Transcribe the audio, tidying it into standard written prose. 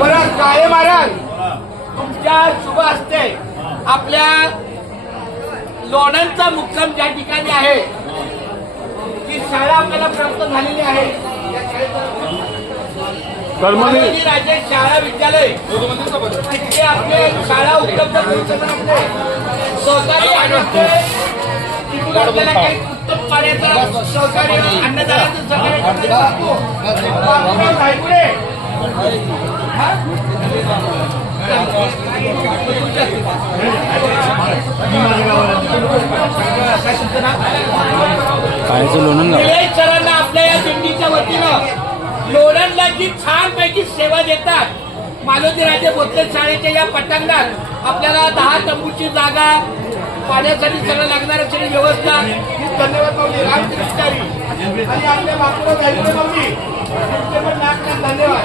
बरं काळे महाराज, तुमच्या शुभ हस्ते आपल्या लोणंदचा मुक्काम ज्या ठिकाणी आहे ती शाळा आपल्याला प्राप्त झालेली आहे. कर्मवीर राजे शाळा विद्यालय तिथे आपले शाळा उपलब्ध करून आपले सहकारी आणि तिथून आपल्याला काही उत्तम पाण्याचा सहकारी अन्नदानाचं सहकार्य निलेश सरांना आपल्या या दिंडीच्या वतीनं लोणंदला जी छानपैकी सेवा देतात मालोजीराजे भोसले शाळेच्या या पटांगणात आपल्याला 10 तंबूची जागा, पाण्यासाठी सगळं लागणारं सगळी व्यवस्था. धन्यवाद माऊली रामकृष्णारी आणि आपल्या बापूराव धायगुडे माऊली तुमचे पण लाख धन्यवाद.